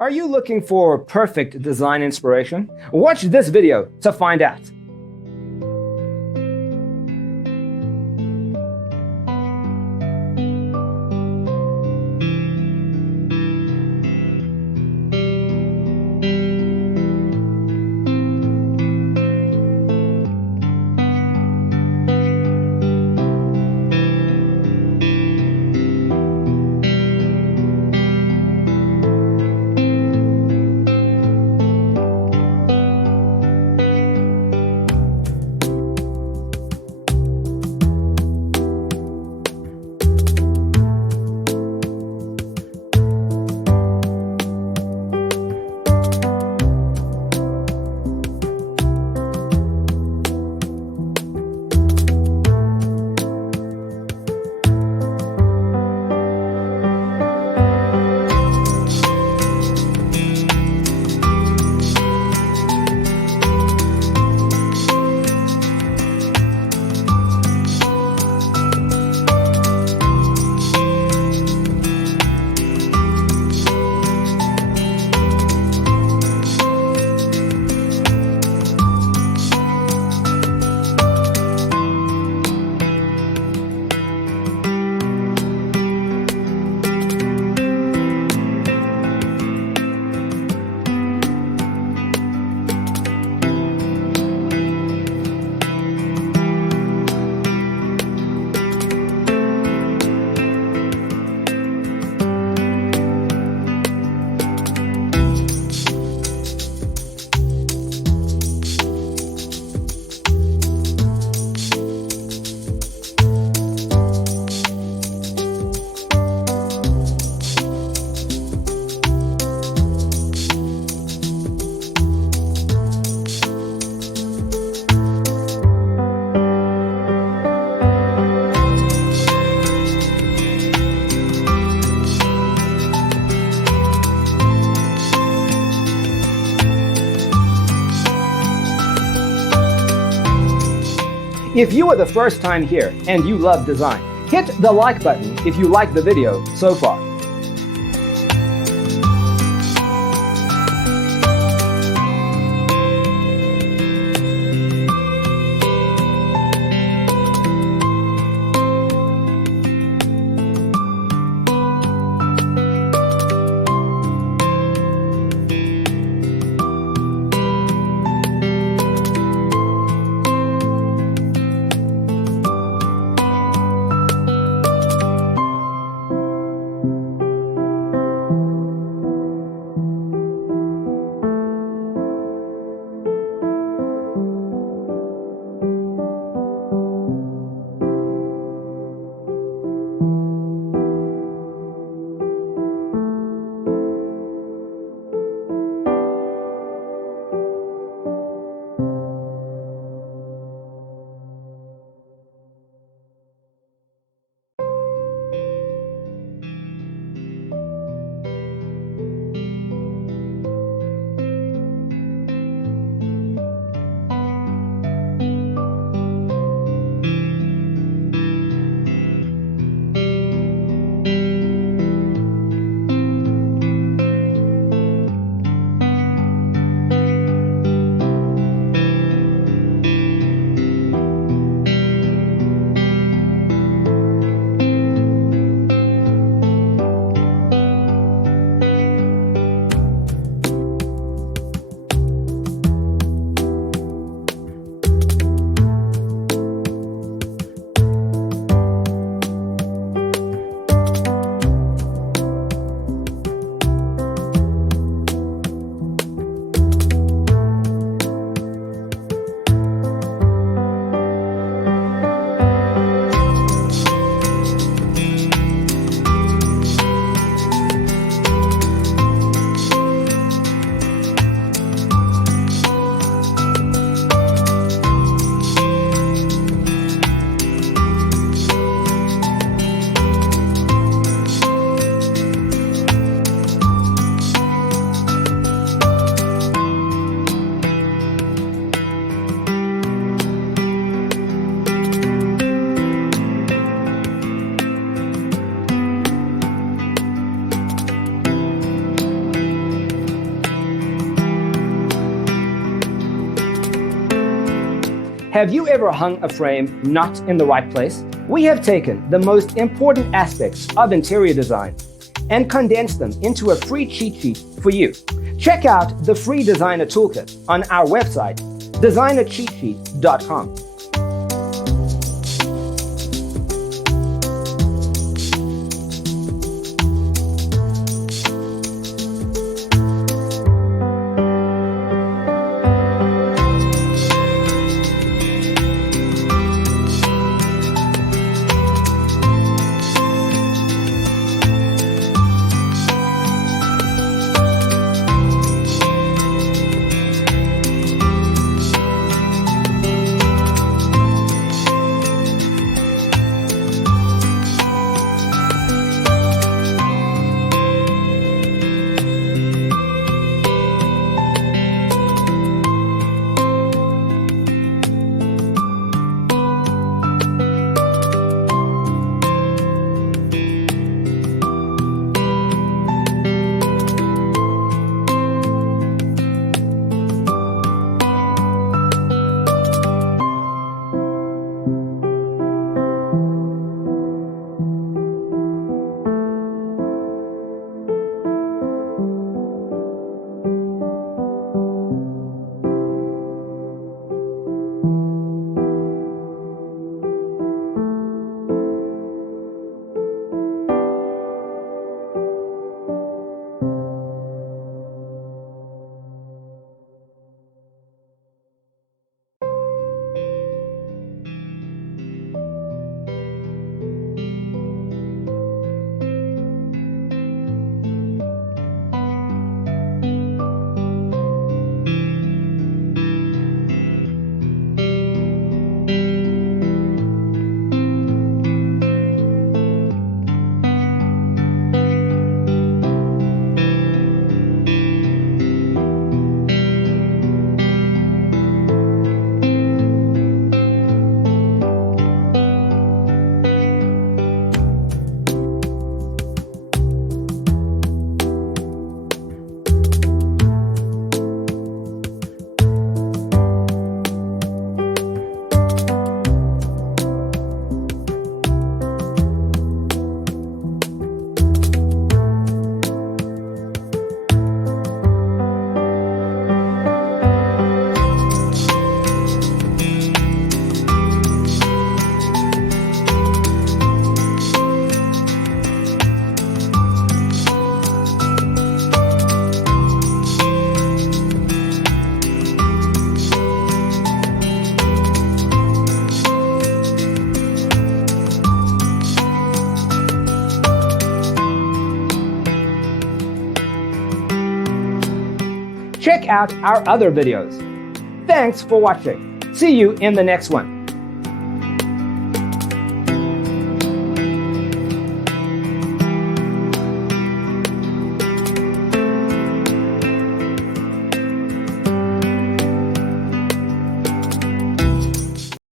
Are you looking for perfect design inspiration? Watch this video to find out. If you are the first time here and you love design, hit the like button if you like the video so far. Have you ever hung a frame not in the right place? We have taken the most important aspects of interior design and condensed them into a free cheat sheet for you. Check out the free designer toolkit on our website, designercheatsheet.com. Check out our other videos. Thanks for watching. See you in the next one.